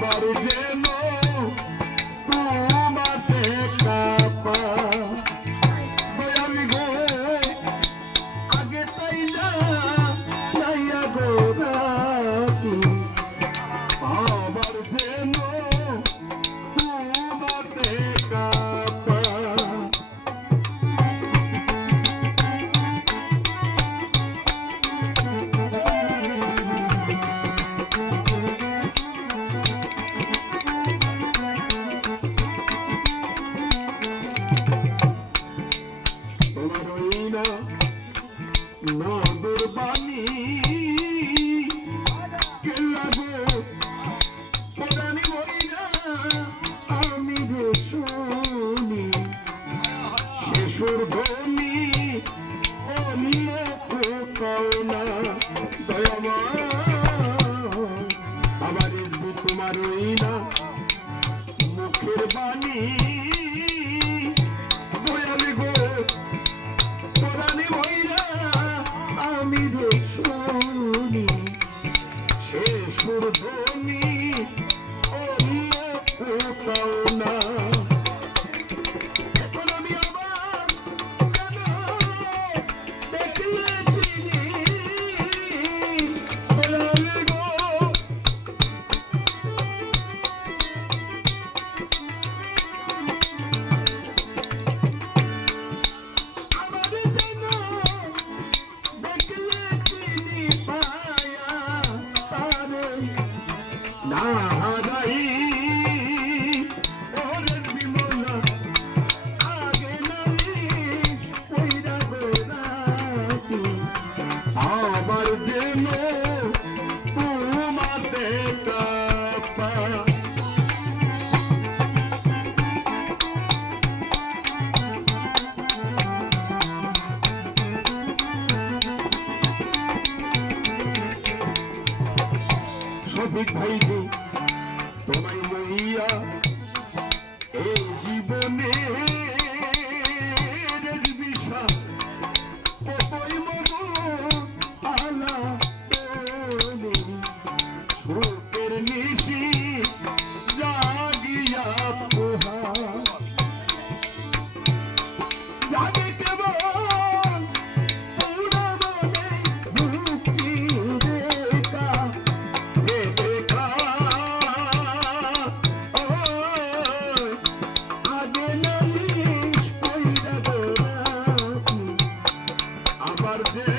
barulhento. নদর বাণী। কেলাগো আমি যে শুনি। শিশুর ধনি অন্য কোথাও না। দয়ামা আমার তোমার রইলা মুখের বাণী। kurban সঠিক হইনি তোমায় লইয়া এই জীবনে Gotta be